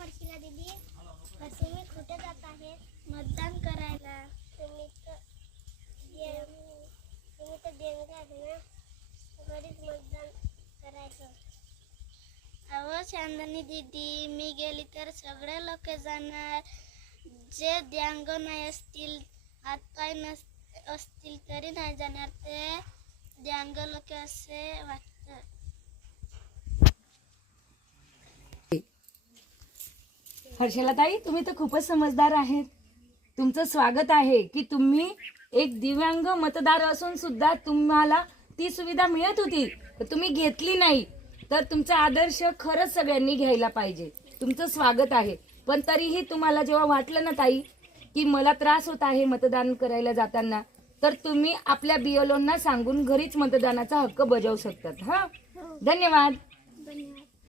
हर्षिला दीदी. मी कुठे जात आहे? मतदान करायला. तुम्ही तर देणगी आहे ना, घरीच मतदान करायचं. अहो चांदणी दीदी, मी गेली तर सगळे लोक जाणार. जे दिव्यांग नाही असतील, हातपाय असतील तरी नाही जाणार. ते दिव्यांग लोक असे वाटतं. हर्षला ताई, तुम्ही तर खूपच समजदार आहेत. तुमचं स्वागत आहे की तुम्ही एक दिव्यांग मतदार असून सुद्धा तुम्हाला ती सुविधा मिळत होती, तर तुम्ही घेतली नाही. तर तुमचा आदर्श खरंच सगळ्यांनी घ्यायला पाहिजे. तुमचं स्वागत आहे. पण तरीही तुम्हाला जेव्हा वाटलं ना ताई की मला त्रास होत आहे मतदान करायला जाताना, तर तुम्ही आपल्या BLOंना सांगून घरीच मतदानाचा हक्क बजावू शकतात. हा, धन्यवाद.